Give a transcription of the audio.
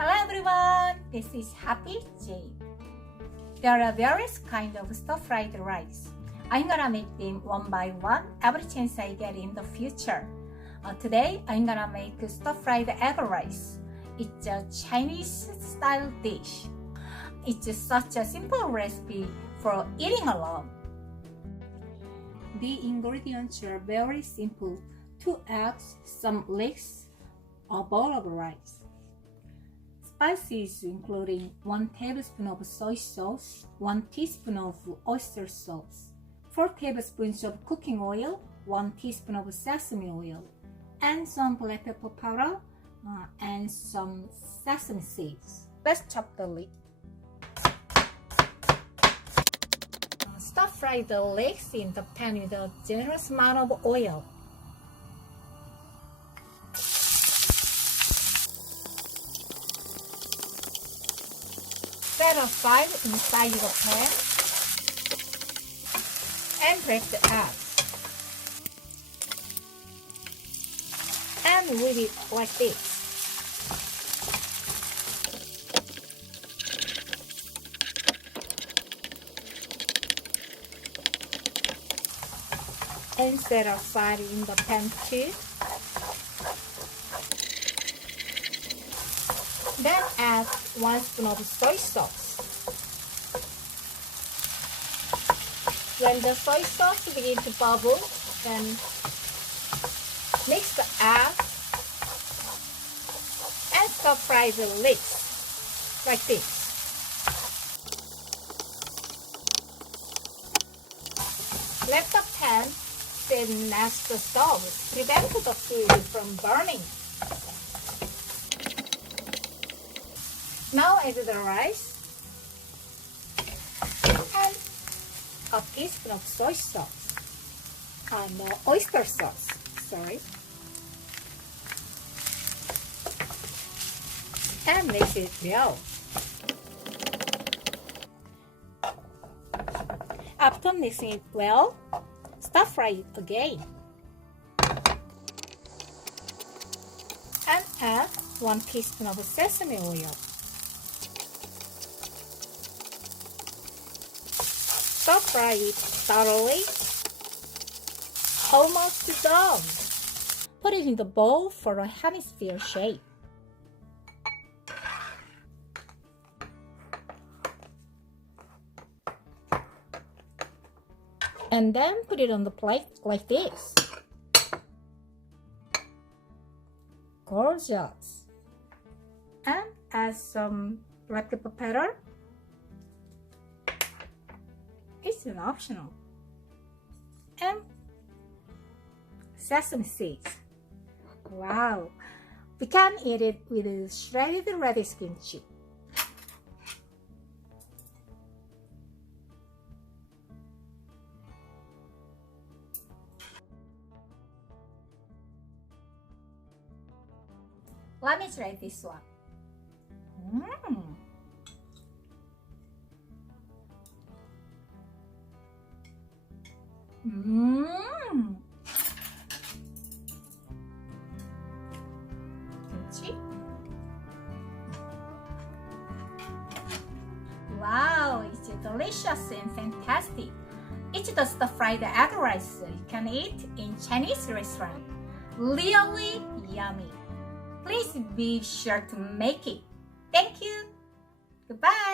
Hello everyone, this is Happy Jane. There are various kinds of stir-fried rice. I'm gonna make them one by one every chance I get in the future. Today I'm gonna make stir-fried egg rice. It's a Chinese style dish. It's such a simple recipe for eating alone. The ingredients are very simple: 2 eggs, some leeks, a bowl of rice. Spices including 1 tablespoon of soy sauce, 1 teaspoon of oyster sauce, 4 tablespoons of cooking oil, 1 teaspoon of sesame oil, and some black pepper powder and some sesame seeds. Let's chop the leek. Stir-fry the leeks in the pan with a generous amount of oil. Set aside inside the pan and break the eggs. And whip it like this. And set aside in the pan too. Then add 1 spoon of soy sauce. When the soy sauce begins to bubble, then mix the eggs and stir-fry the leeks like this. Let the pan sit next to the stove to prevent the food from burning. Now add the rice and a teaspoon of soy sauce, oyster sauce, and mix it well. After mixing it well, stir-fry it again and add 1 teaspoon of sesame oil. Stir-fry it thoroughly, almost done. Put it in the bowl for a hemisphere shape. And then put it on the plate like this. Gorgeous. And add some black pepper powder. It's an optional. And sesame seeds. Wow. We can eat it with shredded radish kimchi. Let me try this one. Kimchi. Wow, it's delicious and fantastic. It's the stir-fried egg rice you can eat in Chinese restaurant. Really yummy. Please be sure to make it. Thank you. Goodbye.